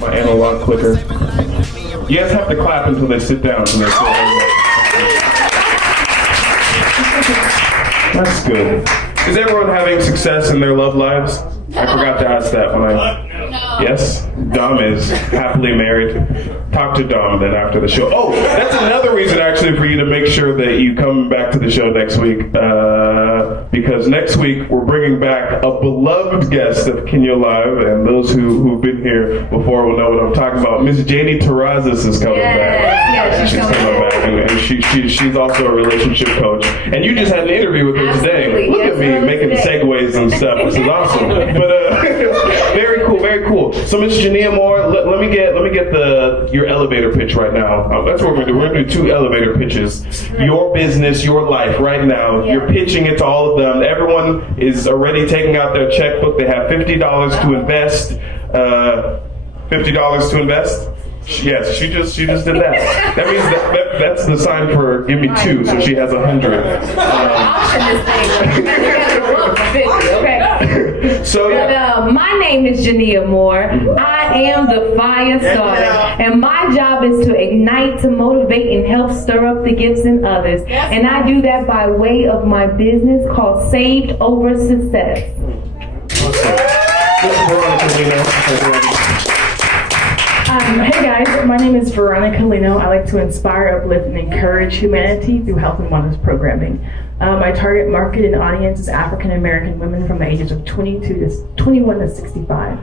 My analog clicker. You guys have to clap until they sit down. That's good. Is everyone having success in their love lives? I forgot to ask that when I... Yes? Dom is happily married. Talk to Dom then after the show. Oh, that's another reason actually for you to make sure that you come back to the show next week. Because next week we're bringing back a beloved guest of Kinyo Live, and those who've been here before will know what I'm talking about. Miss Jeneea Terrazas is coming back. Yeah, she's coming back. And she's also a relationship coach. And you just had an interview with her today. Look at me making segues and stuff. This is awesome. But very cool, very cool. So Miss Jeneea Moore, let me get your elevator pitch right now. That's what we're gonna do. We're gonna do 2 elevator pitches. Your business, your life right now. Yeah. You're pitching it to all of them. Everyone is already taking out their checkbook. They have $50 to invest. $50 to invest? Yes, she just did that. That means that's the sign for give me 2, so she has 100. Okay. So yeah. But, my name is Jeneea Moore. I am the fire starter, and my job is to ignite, to motivate, and help stir up the gifts in others. And I do that by way of my business called Saved Over Success. Hey guys, my name is Veronica, Leno. I like to inspire, uplift, and encourage humanity through health and wellness programming. My target market and audience is African American women from the ages of 21 to 65.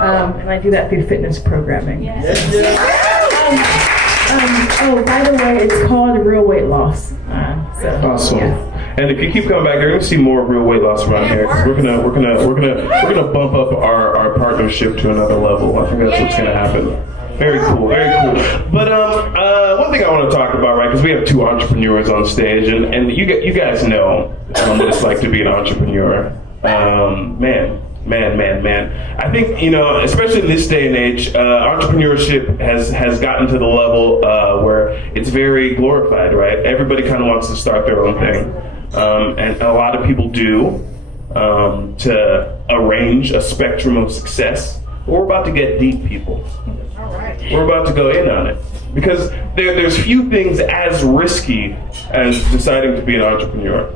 And I do that through fitness programming. Oh, by the way, it's called real weight loss. Awesome. Yeah. And if you keep coming back, you're gonna see more real weight loss around here. Cause we're gonna bump up our partnership to another level. I think that's what's gonna happen. Very cool, very cool. But one thing I want to talk about, right? Because we have 2 entrepreneurs on stage, and you guys know what it's like to be an entrepreneur. Man. I think, especially in this day and age, entrepreneurship has gotten to the level where it's very glorified, right? Everybody kind of wants to start their own thing. And a lot of people do to arrange a spectrum of success. But we're about to get deep, people. All right. We're about to go in on it. Because there's few things as risky as deciding to be an entrepreneur.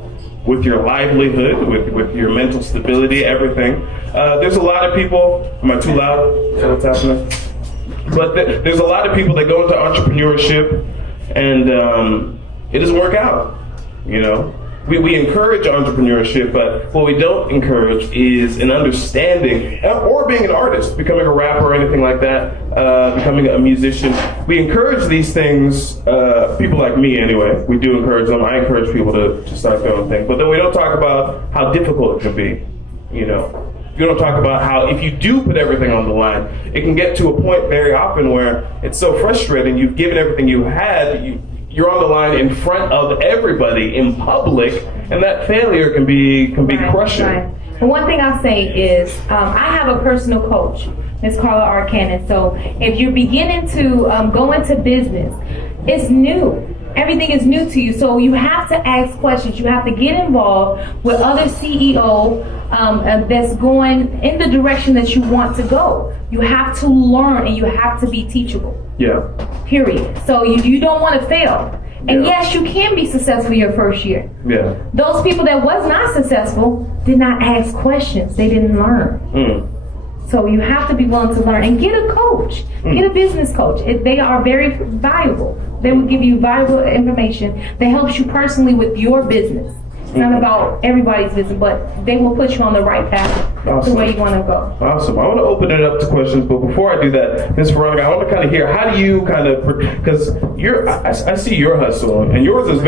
With your livelihood, with your mental stability, everything. There's a lot of people, am I too loud? Is that what's happening? But there's a lot of people that go into entrepreneurship and it doesn't work out, We encourage entrepreneurship, but what we don't encourage is an understanding, or being an artist, becoming a rapper or anything like that, becoming a musician. We encourage these things, people like me anyway, we do encourage them. I encourage people to start their own thing. But then we don't talk about how difficult it can be, You don't talk about how if you do put everything on the line, it can get to a point very often where it's so frustrating, you've given everything you had, you're on the line in front of everybody in public, and that failure can be crushing. Right. And one thing I'll say is, I have a personal coach, Ms. Carla R. Cannon. So if you're beginning to go into business, it's new. Everything is new to you, so you have to ask questions. You have to get involved with other CEO that's going in the direction that you want to go. You have to learn, and you have to be teachable. Yeah. Period. So you don't want to fail. And yes, you can be successful your first year. Yeah. Those people that was not successful did not ask questions. They didn't learn. So you have to be willing to learn and get a coach. Get a business coach. They are very valuable. They will give you valuable information that helps you personally with your business. It's not about everybody's business, but they will put you on the right path, the way you want to go. Awesome. I want to open it up to questions, but before I do that, Ms. Veronica, I want to kind of hear, how do you kind of, because I see your hustle, and yours is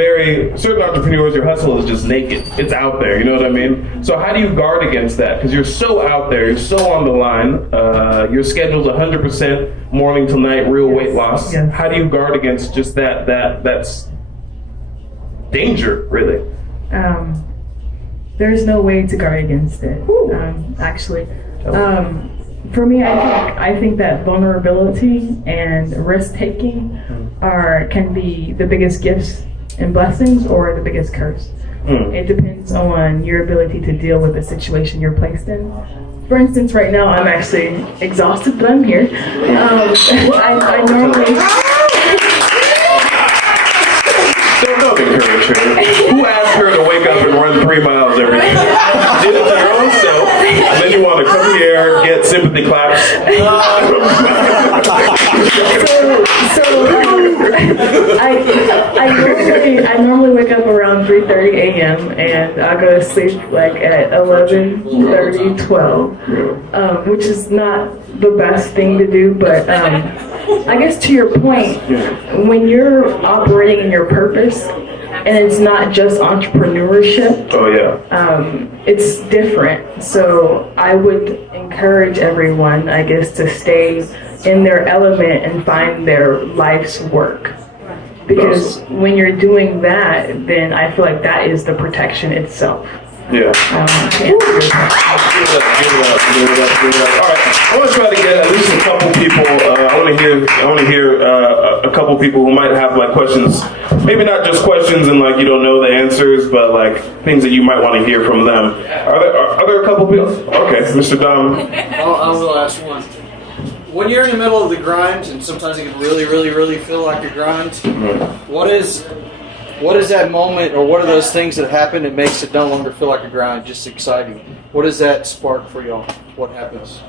certain entrepreneurs, your hustle is just naked. It's out there, you know what I mean? So how do you guard against that? Because you're so out there, you're so on the line, your schedule's 100% morning till night, real weight loss. Yes. How do you guard against just that's danger, really? There's no way to guard against it. Actually, for me, I think that vulnerability and risk taking can be the biggest gifts and blessings, or the biggest curse. It depends on your ability to deal with the situation you're placed in. For instance, right now I'm actually exhausted, but I'm here. I normally... Don't encourage her. Who asked her to wake up and run 3 miles every day? Did it to your own self, and then you want to come here, get sympathy claps. I normally wake up around 3:30 a.m. and I go to sleep like at 11:30, 12, which is not the best thing to do, but I guess to your point, when you're operating in your purpose, and it's not just entrepreneurship. Oh yeah. It's different. So I would encourage everyone, I guess, to stay in their element and find their life's work. Because when you're doing that, then I feel like that is the protection itself. Yeah. Give it up. All right, I want to try to get at least a couple people. I want to hear a couple people who might have like questions. Maybe not just questions and like you don't know the answers, but like things that you might want to hear from them. Are there a couple people? Okay, Mr. Dom. I will ask one. When you're in the middle of the grind, and sometimes it can really, really, really feel like a grind, what is that moment, or what are those things that happen that makes it no longer feel like a grind, just exciting? What does that spark for y'all? What happens?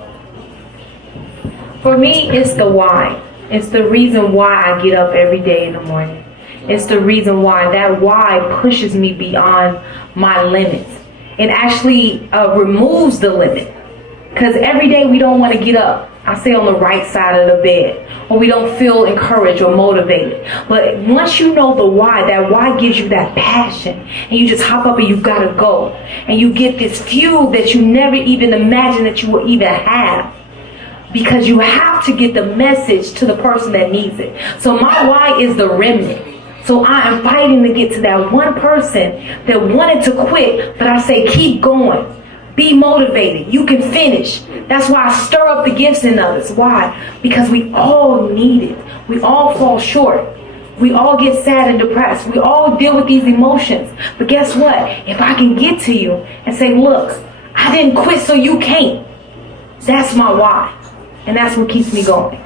For me, it's the why. It's the reason why I get up every day in the morning. It's the reason why. That why pushes me beyond my limits. It actually removes the limit. Because every day we don't want to get up. I say on the right side of the bed, or we don't feel encouraged or motivated. But once you know the why, that why gives you that passion, and you just hop up and you gotta go, and you get this fuel that you never even imagined that you will even have, because you have to get the message to the person that needs it. So my why is the remnant. So I am fighting to get to that one person that wanted to quit, but I say keep going. Be motivated. You can finish. That's why I stir up the gifts in others. Why? Because we all need it. We all fall short. We all get sad and depressed. We all deal with these emotions. But guess what? If I can get to you and say, look, I didn't quit so you can't. That's my why. And that's what keeps me going.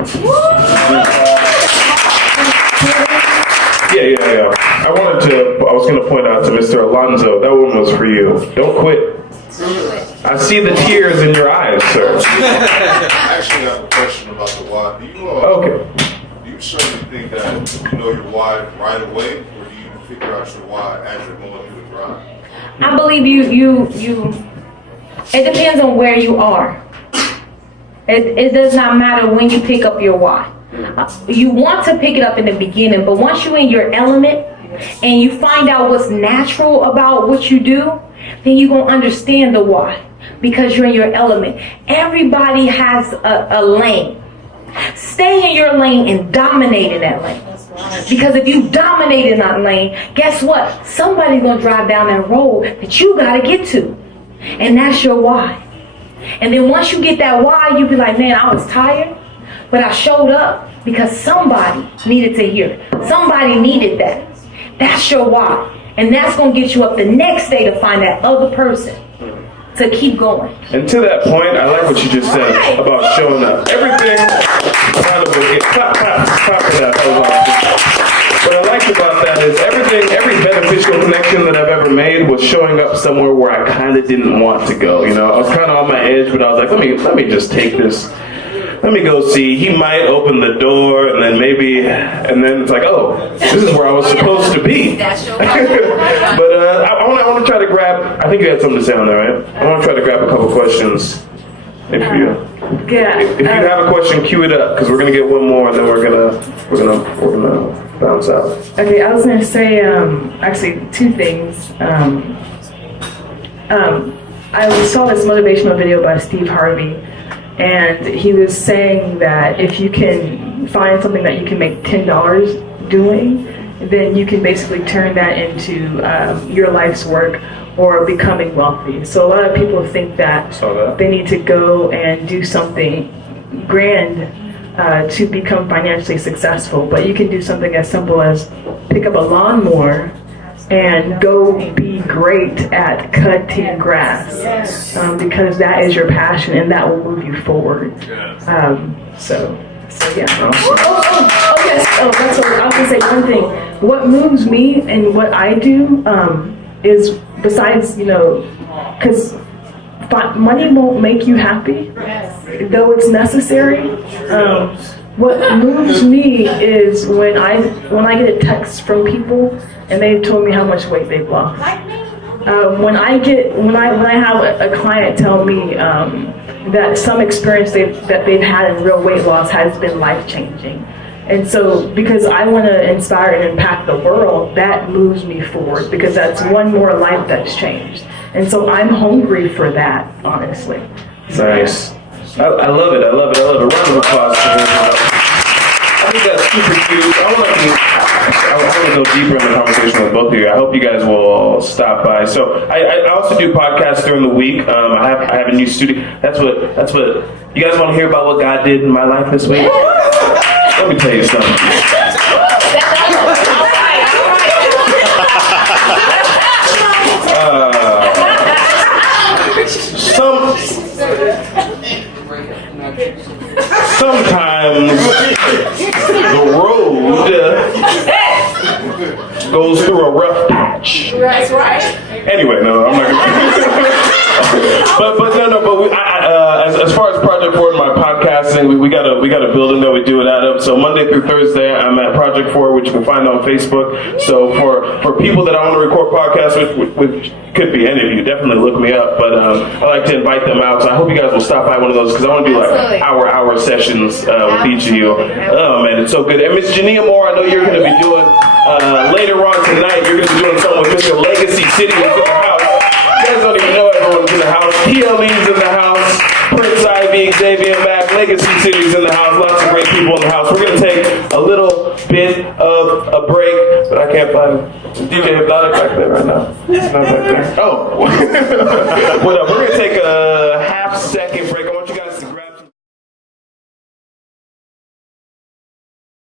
Yeah. I was going to point out to Mr. Alonzo, that one was for you. Don't quit. I see the tears in your eyes, sir. I actually have a question about the why. Do you certainly think that you know your why right away, or do you figure out your why as you're going through the grind? I believe you it depends on where you are. It does not matter when you pick up your why. You want to pick it up in the beginning, but once you're in your element and you find out what's natural about what you do, then you're going to understand the why, because you're in your element. Everybody has a lane. Stay in your lane and dominate in that lane. Because if you dominate in that lane, guess what? Somebody's going to drive down that road that you got to get to. And that's your why. And then once you get that why, you be like, man, I was tired, but I showed up because somebody needed to hear it. Somebody needed that. That's your why. And that's going to get you up the next day to find that other person to keep going. And to that point, I like what you just said about showing up. Everything, clap for that. What I liked about that is every beneficial connection that I've ever made was showing up somewhere where I kind of didn't want to go. You know, I was kind of on my edge, but I was like, let me just take this. Let me go see. He might open the door, and then it's like, oh, this is where I was supposed to be. But I want to try to grab. I think you had something to say on that, right? I want to try to grab a couple questions. If you have a question, cue it up, because we're gonna get one more, and then we're gonna bounce out. Okay, I was gonna say actually two things. I saw this motivational video by Steve Harvey. And he was saying that if you can find something that you can make $10 doing, then you can basically turn that into your life's work or becoming wealthy. So a lot of people think that they need to go and do something grand to become financially successful. But you can do something as simple as pick up a lawnmower and go be great at cutting grass because that is your passion and that will move you forward. So yeah. Yes. Oh, that's what I was gonna say. One thing. What moves me and what I do is besides because money won't make you happy, though it's necessary. What moves me is when I get a text from people and they've told me how much weight they've lost. When I have a client tell me that some experience that they've had in real weight loss has been life-changing. And so because I want to inspire and impact the world, that moves me forward because that's one more life that's changed. And so I'm hungry for that, honestly. Nice. I love it. Round of applause for him. I think that's super cute. I want to go deeper in the conversation with both of you. I hope you guys will stop by. So I also do podcasts during the week. I have a new studio. That's what you guys want to hear about what God did in my life this week? Let me tell you something. Sometimes the road goes through a rough patch. That's right. Anyway, no, I'm not gonna. but as far as Project Forward, my podcasting, we got a building that we do it out of. So Monday through Thursday, I'm at Project Forward, which you can find on Facebook. So for people that I want to record podcasts with could be any of you, definitely look me up. But I like to invite them out. So I hope you guys will stop by one of those because I want to do like hour sessions with each of you. Oh man, it's so good. And Miss Jeneea Moore, I know you're going to be doing later on tonight. You're going to be doing something with Mr. Legacy City in the house. You guys don't even know everyone's in the house. PLE's in the house. Prince Ivy, Xavier Mack, Legacy City's in the house. Lots of great people in the house. We're going to take a little bit of a break, but I can't find DJ Hypnotic back there right now. It's not back there. Oh. Well, we're going to take a half-second break.